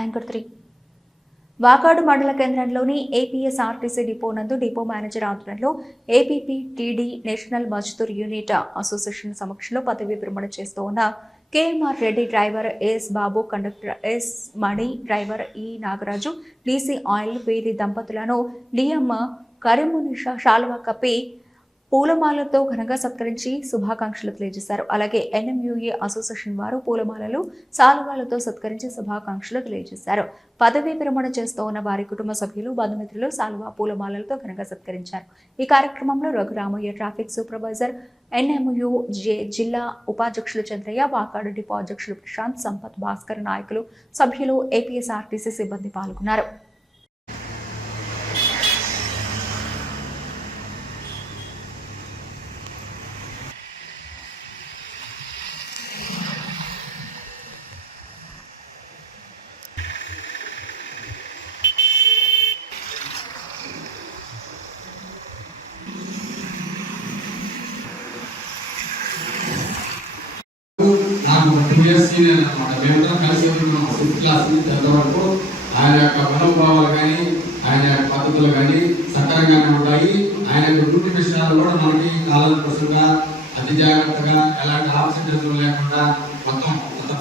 Anchor 3 Vakadu మండల కేంద్రంలోని APSRTC depot నందు డిపో మేనేజర్ ఆధ్వర్యంలో APPTD national Mazdoor unit association సమక్షంలో పదవి విరమణ చేస్తూ ఉన్న కేఎంఆర్ రెడ్డి, డ్రైవర్ ఎస్ బాబు, కండక్టర్ ఎస్ మణి, డ్రైవర్ ఈ నాగరాజు, డీసీ ఆయిల్ వీరి దంపతులను డిఎం కరీమునిషా శాలువా కప్పి పూలమాలతో ఘనంగా సత్కరించి శుభాకాంక్షలు తెలియజేశారు. అలాగే ఎన్ఎంయూఏ అసోసియేషన్ వారు పూలమాలలు, శాలువాలతో సత్కరించి శుభాకాంక్షలు తెలియజేశారు. పదవీ విరమణ చేస్తూ ఉన్న వారి కుటుంబ సభ్యులు, బంధుమిత్రులు శాలువా, పూలమాలలతో ఘనంగా సత్కరించారు. ఈ కార్యక్రమంలో రఘురామయ్య, ట్రాఫిక్ సూపర్వైజర్, ఎన్ఎంయూజే జిల్లా ఉపాధ్యక్షులు చంద్రయ్య, వాకాడు డిపో అధ్యక్షులు ప్రశాంత్, సంపత్, భాస్కర్, నాయకులు, సభ్యులు, ఏపీఎస్ఆర్టీసీ సిబ్బంది పాల్గొన్నారు. నాకు 2 years సీనియర్ అనమాట. మేమందరం కలిసి ఉన్నాం 6th క్లాస్ నుంచి 10th వరకు. ఆయన యొక్క మనోభావాలు కానీ, ఆయన యొక్క పద్ధతులు కానీ సక్రమంగానే ఉంటాయి. ఆయన యొక్క డ్యూటీ విషయాలు కూడా మనకి కాలకోసంగా అతి జాగ్రత్తగా ఎలాంటి ఆక్సిడెంట్లు లేకుండా మొత్తం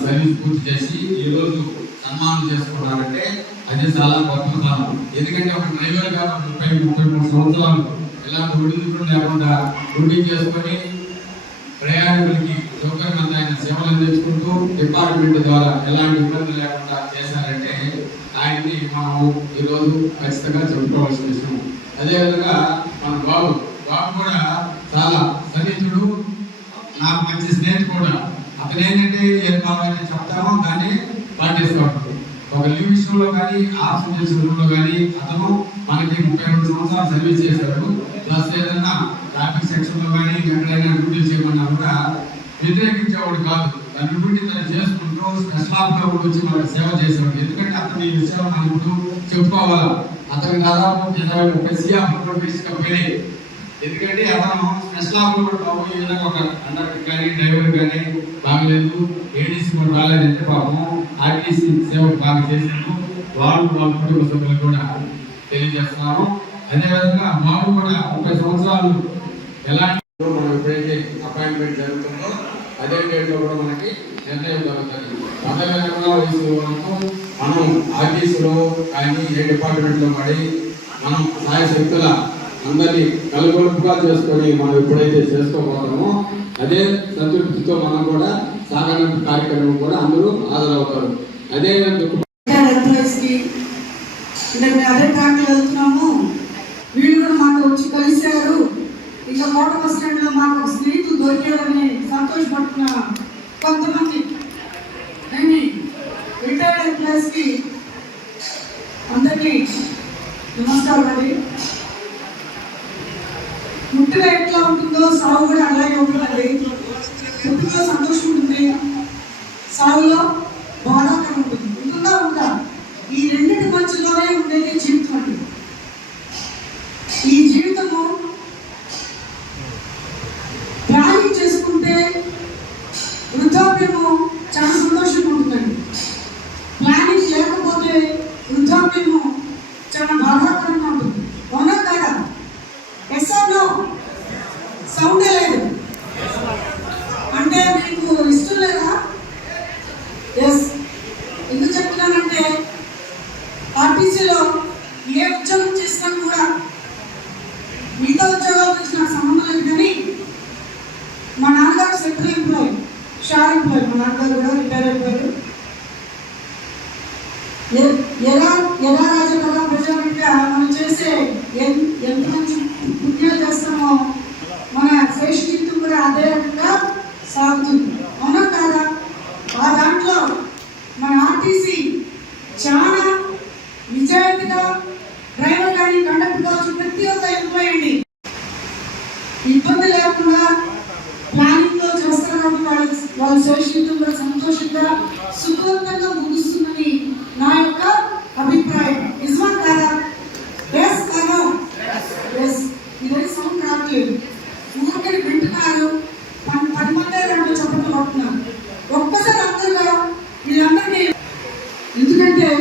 సర్వీస్ పూర్తి చేసి ఈరోజు సన్మానం చేసుకోవడాలంటే అది చాలా అద్భుతం. ఎందుకంటే ఒక డ్రైవర్గా 30-33 సంవత్సరాలు ఇలాంటి ఒడిదుడుకులు లేకుండా డ్యూటీ చేసుకొని ప్రయాణికులకి సౌకర్యవంతమైన సేవలు అందించుకుంటూ డిపార్ట్మెంట్ ద్వారా ఎలాంటి ఇబ్బంది లేకుండా చేశారంటే ఆయన్ని మనం ఈరోజు ఖచ్చితంగా చెప్పుకోవాల్సిన విషయం. అదేవిధంగా మన బాబు కూడా చాలా సన్నిహితుడు, నాకు మంచి స్నేహితుడు కూడా. అతను ఏంటంటే ఏం కావాలని చెప్తామో దాన్ని పాటిస్తాడు. ఒక లీవ్ విషయంలో కానీ, ఆప్షన్ విషయంలో కానీ అతను మనకి 32 సంవత్సరాలు సర్వీస్ చేశాడు. ప్లస్ ఏదైనా ట్రాఫిక్ సెక్షన్లో కానీ ఎక్కడైనా డ్యూటీ చేయమన్నా కూడా వ్యతిరేకించేవాడు కాదు. దాని డ్యూటీ తను చేసుకుంటూ స్పెషల్ ఆఫ్లో కూడా వచ్చి మనకు సేవ చేసేవాడు. ఎందుకంటే అతను ఈ విషయం మనం ఇప్పుడు చెప్పుకోవాలా. అతను దాదాపు 30 CF తీసుకపోయి, ఎందుకంటే అతను స్పెషల్ ఆఫ్లో కూడా పాపం ఈ విధంగా ఒక కండక్టర్ కానీ, డ్రైవర్ కానీ బాగలేదు, ఏడీసీ కూడా రాలేదంటే పాపం ఆర్టీసీ సేవకు బాగా చేసినట్టు వాళ్ళ కుటుంబ సభ్యులు కూడా తెలియజేస్తున్నాము. అదేవిధంగా బాబు కూడా 30 సంవత్సరాలు ఎలాంటి మనం ఎప్పుడైతే అపాయింట్మెంట్ జరుగుతుందో అదే డేట్లో కూడా మనకి నిర్ణయం జరుగుతుంది. అదేవిధంగా వయసు వరకు మనం ఆర్టీసీలో కానీ ఏ డిపార్ట్మెంట్లో పడి మనం సాయ శక్తుల అందరినీ కలుగొలుపుగా చేసుకొని మనం ఎప్పుడైతే చేసుకోబోతామో అదే సంతృప్తితో మనం కూడా సాగనంపు కార్యక్రమం కూడా అందరూ హాజరవుతారు. అదే అదే ట్రాక్లో వెళ్తున్నాము, వీళ్ళు కూడా మాకు వచ్చి కలిశారు. ఇక మోటార్ బస్ స్టాండ్లో మాకు స్నేహితులు దొరికారని సంతోషపడుతున్న కొంతమంది రిటైర్డ్ ఎంప్లాయీస్కి అందరికీ నమస్కారం అండి. ముట్టుగా ఎట్లా ఉంటుందో సాగు కూడా అలాగే ఉంటుందండి. ముట్టుగా సంతోషం ఉంటుంది, సాగులో బాధాకరం ఉంటుంది. ఉంటుందా? ఈ రెండింటి మధ్యలోనే ఉండేది జీవితం అండి. ఈ జీవితము ప్లానింగ్ చేసుకుంటే వృద్ధాప్యము చాలా సంతోషంగా ఉంటుందండి. ప్లానింగ్ లేకపోతే వృద్ధాప్యము చాలా బాధాకరంగా ఉంటుంది. అవునా కాదా? Yes are no? సౌండే లేదు అంటే మీకు ఇష్టం లేదా? ఎస్. ఎందుకు చెప్తున్నానంటే ఆర్టీసీలో ఏ ఉద్యోగం చేసినా కూడా మిగతా ఉద్యోగాల గురించి నాకు సంబంధం లేదు. కానీ మా నాన్నగారు సెంట్రల్ ఎంప్లాయీ, షార్ ఎంప్లాయీ. మా నాన్నగారు కూడా రిటైర్ అయిపోయారు. ఎలా రాజకీయ ప్రజానిగా మనం చేసే ఎంత మంచి పుణ్యాలు చేస్తామో మన శ్రేష్ఠిత్వం కూడా అదే రకంగా సాగుతుంది. అవునా కాదా? ఆ దాంట్లో మన ఆర్టీసీ చాలా నిజాయితీగా డ్రైవర్ కానీ, కండక్టర్ కావచ్చు, ప్రతి ఒక్క ఎంప్లాయీ అండి ఇబ్బంది లేకుండా ప్లానింగ్ లో చేస్తారు. కాబట్టి వాళ్ళ శ్రేష్ఠిత్వం కూడా సంతోషంగా సుఖవంతంగా ముగుస్తుందని నా యొక్క అభిప్రాయం. నిజమా కాదా? ఎస్ కాదా? ఎస్. ఇదే సౌండ్ రావట్లేదు, ఊరికని వింటున్నారు. 10 మంది 2 చప్పట్లు కొడుతున్నారు. ఒక్కసారి అందరుగా వీళ్ళందరినీ ఎందుకంటే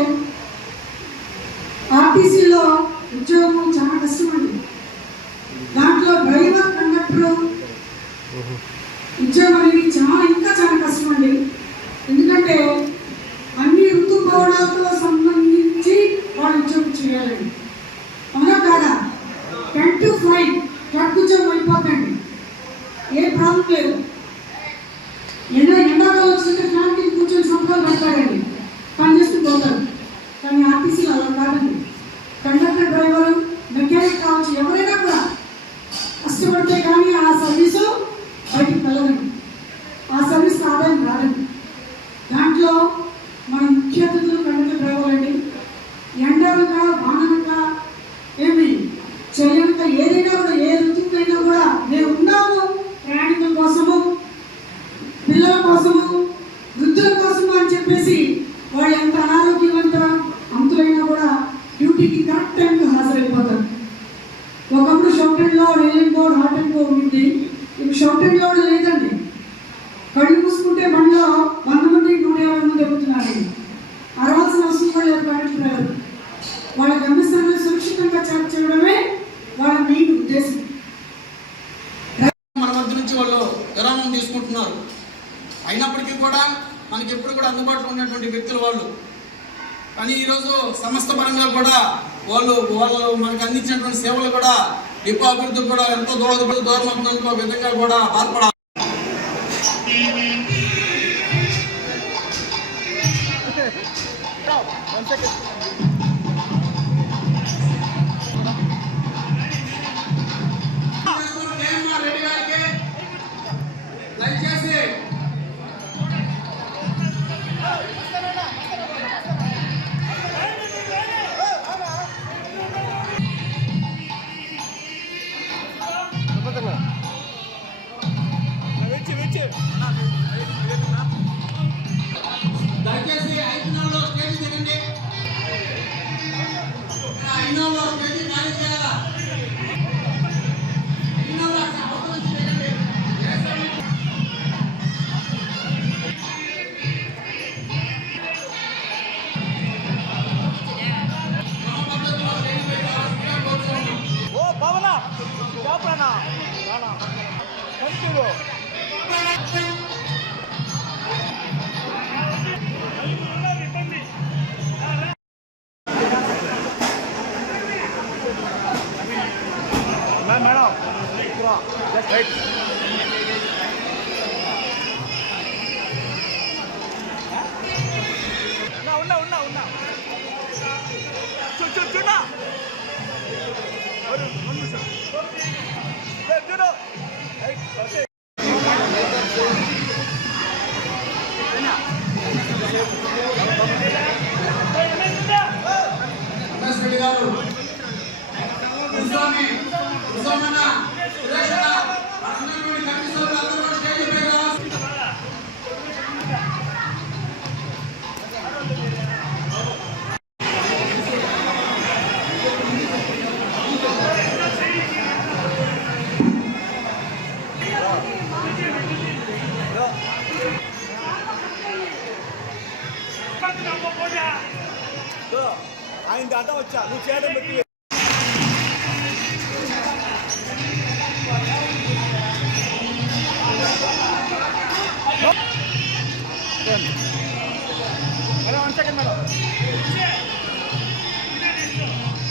ఆర్టీసీలో ఉద్యోగం చాలా కష్టమండి. దాంట్లో డ్రైవర్ కండక్టర్ ఉద్యోగం అనేది ఇంకా చాలా కష్టమండి. ఎందుకంటే అన్ని ఋతుకోవడాలతో సంబంధించి వాళ్ళు ఉద్యోగం చేయాలండి. అవునా కాదా? 10 to 5 ట్రక్ ఉద్యోగం అయిపోతండి, ఏ ప్రాబ్లం లేదు. ఎండాకాలం వచ్చింటే ఫ్యాన్ కింద కూర్చొని సంతకాలు పెడతారండి, పని చేస్తూ పోతారు. కానీ ఆర్టీసీలో అలా కాదండి. కండక్టర్, డ్రైవరు, మెకానిక్ కావచ్చు, ఎవరైనా కూడా కష్టపడితే కానీ ఆ సర్వీసు బయటికి వెళ్ళదండి, ఆ సర్వీస్ ఆదాయం రాదండి. దాంట్లో మన ముఖ్య అతిథులు కండక్టర్, డ్రైవర్ అండి. ఎండనక వాననక ఏమి చేయనక ఏదైనా కూడా, ఏ ఋతువుకైనా కూడా మేము ఉన్నాము ప్రయాణికుల కోసము, పిల్లల కోసము, వృద్ధుల కోసము అని చెప్పేసి వాళ్ళు ఎంత అనారోగ్యవంత అంతులైనా కూడా డ్యూటీకి కరెక్ట్ టైంకి హాజరైపోతారు. ఒకప్పుడు short and load, alien board, hot and board ఉంది. ఇప్పుడు షార్ట్ అండ్ లోడ్ లేదండి. కళ్ళు మూసుకుంటే బండిలో 100 మంది 150 మంది ఎక్కుతున్నారండి. అరవాల్సిన అవసరం కూడా ఏర్పడుతున్నారు. వాళ్ళ గమ్యస్థానాన్ని సురక్షితంగా చేర్చడమే వాళ్ళ మెయిన్ ఉద్దేశం. మన మధ్య నుంచి వాళ్ళు విరామం తీసుకుంటున్నారు. అయినప్పటికీ కూడా మనకి ఎప్పుడు కూడా అందుబాటులో ఉన్నటువంటి వ్యక్తులు వాళ్ళు. కానీ ఈరోజు సంస్థ పరంగా కూడా వాళ్ళు మనకు అందించినటువంటి సేవలు కూడా డిపో అభివృద్ధి కూడా ఎంతో దూరం అవుతున్న విధంగా కూడా బాధపడాలి. దయచేసి దయచేసి 5 నెలల్లో స్టేజ్ దిగండి. 5 నెలల్లో స్టేజ్ ఖాళీ చేయాలా? 5 నెలల్లో అవతల నుంచి దిగండి. ఓ పవన చాపరానా రానా కంటిన్యూ మేడం జస్ట్ రైట్ ఉన్నా చూడా రెడ్డి గారు, ఉస్మాని, ఉస్మాన, సురేషణ, అందరూ కమిటీ సభ్యులు అందరూ స్టేజ్ పై రావాలి. ఆయన దాటా వచ్చా నువ్వు చేయడం పెట్టి madam 1 second madam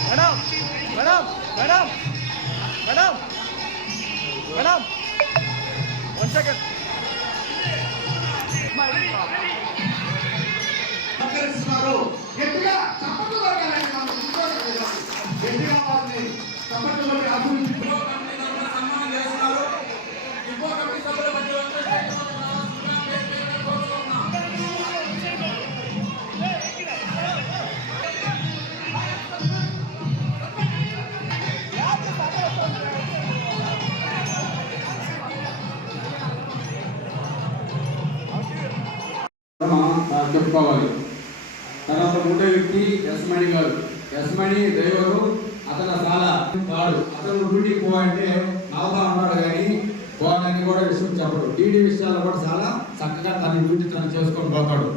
madam madam madam madam madam 1 second గట్టిగా చప్పట్లు కొట్టాలండి. మన గట్టిగా వారిని చప్పట్లు కొట్టి అభివృద్ధి సన్మానం చేస్తున్నారు. డిపో కమిటీ సభ్యుల మధ్య చెప్పుకోవాలి. తర్వాత మూడో వ్యక్తి యస్మణి గారు. యస్మణి డ్రైవరు, అతను చాలా వాడు. అతను డ్యూటీకి పోవాలంటే నవ్వుతా ఉన్నాడు కానీ పోవాలని కూడా విషయం చెప్పడు. టీడీ విషయాల్లో కూడా చాలా చక్కగా తన డ్యూటీ తను చేసుకొని పోతాడు.